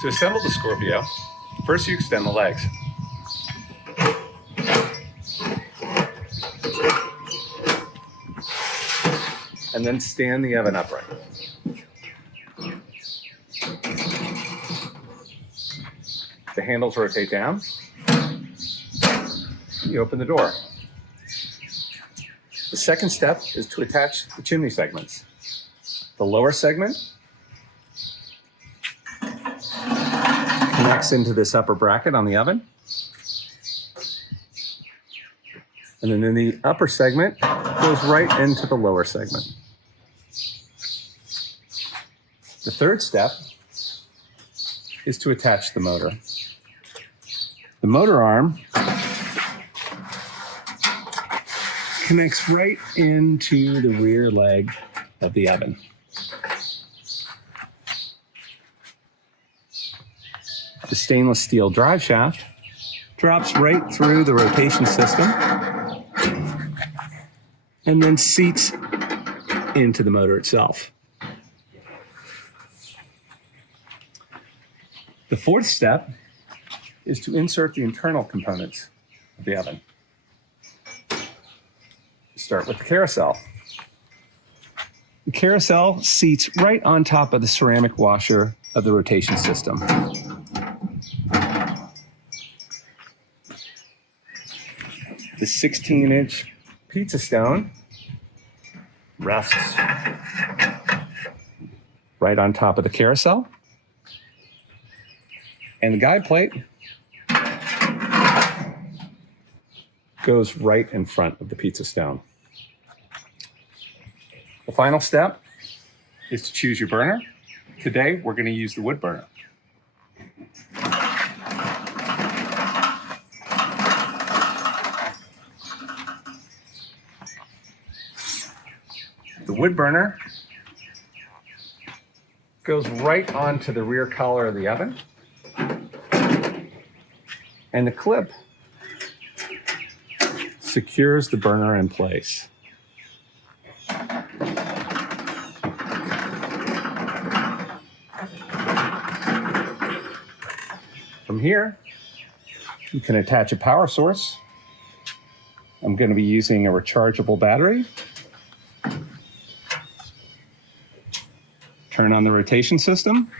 To assemble the Scorpio, first you extend the legs. And then stand the oven upright. The handles rotate down. You open the door. The second step is to attach the chimney segments. The lower segment connects into this upper bracket on the oven. And then the upper segment goes right into the lower segment. The third step is to attach the motor. The motor arm connects right into the rear leg of the oven. The stainless steel drive shaft drops right through the rotation system and then seats into the motor itself. The fourth step is to insert the internal components of the oven. Start with the carousel. The carousel seats right on top of the ceramic washer of the rotation system. The 16-inch pizza stone rests right on top of the carousel. And the guide plate goes right in front of the pizza stone. The final step is to choose your burner. Today, we're going to use the wood burner. The wood burner goes right onto the rear collar of the oven. And the clip secures the burner in place. From here, you can attach a power source. I'm going to be using a rechargeable battery. Turn on the rotation system.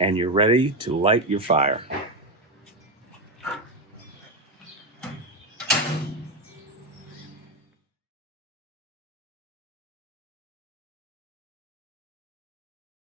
And you're ready to light your fire.